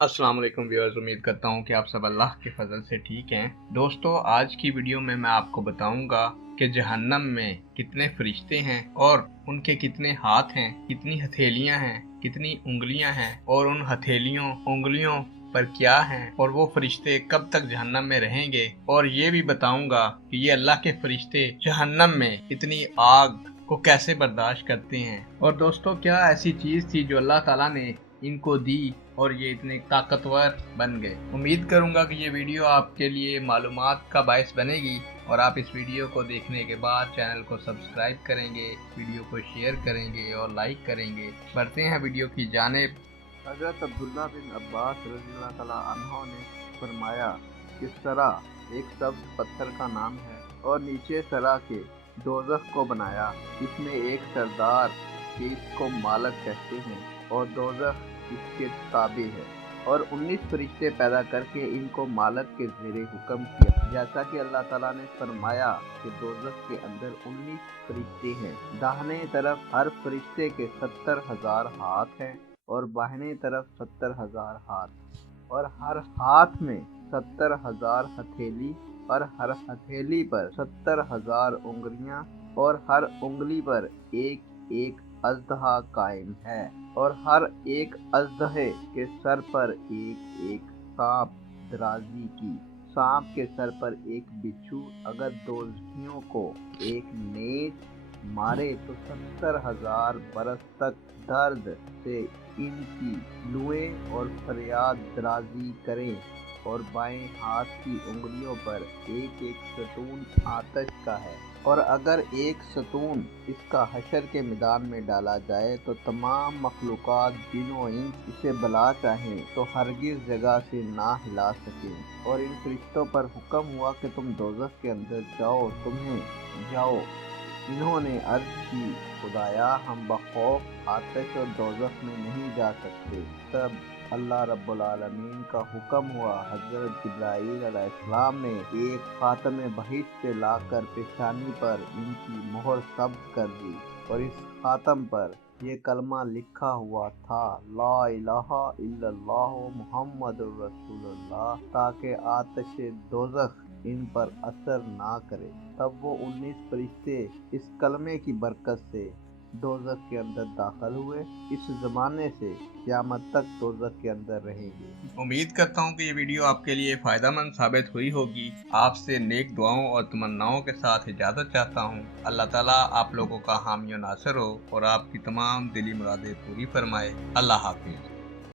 अस्सलाम वालेकुम व्यूअर्स, उम्मीद करता हूँ कि आप सब अल्लाह के फजल से ठीक हैं। दोस्तों, आज की वीडियो में मैं आपको बताऊंगा कि जहन्नम में कितने फरिश्ते हैं और उनके कितने हाथ हैं, कितनी हथेलियां हैं, कितनी उंगलियां हैं और उन हथेलियों उंगलियों पर क्या हैं और वो फरिश्ते कब तक जहन्नम में रहेंगे। और ये भी बताऊंगा कि ये अल्लाह के फरिश्ते जहन्नम में इतनी आग को कैसे बर्दाश्त करते हैं। और दोस्तों, क्या ऐसी चीज थी जो अल्लाह ताला ने इनको दी और ये इतने ताकतवर बन गए। उम्मीद करूंगा कि ये वीडियो आपके लिए मालूमात का बायस बनेगी और आप इस वीडियो को देखने के बाद चैनल को सब्सक्राइब करेंगे, वीडियो को शेयर करेंगे और लाइक करेंगे। बढ़ते हैं वीडियो की जानिब। हज़रत अब्दुल्लाह बिन अब्बास रज़ियल्लाहु तआला अन्हो ने फरमाया, किस तरह एक सब्ज पत्थर का नाम है और नीचे सरा के दोज़ख को बनाया। इसमें एक सरदार कि इसको मालक कहते हैं और दोज़ख इसके ताबे है, और 19 फरिश्ते पैदा करके इनको मालक के ज़ेरे हुक्म किया। जैसा कि अल्लाह ताला ने फरमाया कि दोज़ख के अंदर 19 फरिश्ते हैं। दाहिने तरफ हर फरिश्ते के 70,000 हाथ हैं और बाहिने तरफ 70,000 हाथ, और हर हाथ में 70,000 हथेली और हर हथेली पर 70,000 उंगलियां और हर उंगली पर एक एक अज़दहा कायम है, और हर एक अज़दहे के सर पर एक एक सांप दराजी की। सांप के सर पर एक बिच्छू अगर दोज़खियों को एक नेज मारे तो 70,000 बरस तक दर्द से इनकी लुएं और फरियाद दराजी करें, और बाएं हाथ की उंगलियों पर एक एक सतून आतश का है, और अगर एक सतून इसका हशर के मैदान में डाला जाए तो तमाम मखलूक़ात जिन्नो इंस इसे बला चाहें तो हरगिज़ जगह से ना हिला सकें। और इन फरिश्तों पर हुक्म हुआ कि तुम दोज़ख के अंदर जाओ, तुम्हें जाओ। इन्होंने अर्ज़ की, खुदाया हम बखौफ आतिश और दोज़ख में नहीं जा सकते। तब अल्लाह रब्बुल आलमीन का हुक्म हुआ, हज़रत जिब्राईल अलैहिस्सलाम ने एक ख़ातम बहिश्त से लाकर पेशानी पर इनकी मोहर सब्ज़ कर दी, और इस ख़ातम पर ये कलमा लिखा हुआ था, ला इलाहा इल्लल्लाह मुहम्मदुर रसूलुल्लाह, ताकि आतिश दोज़ख इन पर असर ना करे। तब वो 19 फरिश्ते इस कलमे की बरकत से दोज़ख के अंदर दाखिल हुए। इस ज़माने से क़यामत तक दोज़ख के अंदर रहेंगे। उम्मीद करता हूँ कि ये वीडियो आपके लिए फ़ायदेमंद साबित हुई होगी। आपसे नेक दुआओं और तमन्नाओं के साथ इजाज़त चाहता हूँ। अल्लाह ताला आप लोगों का हामी और नासिर हो और आपकी तमाम दिली मुरादें पूरी फरमाए। अल्लाह हाफ़िज़।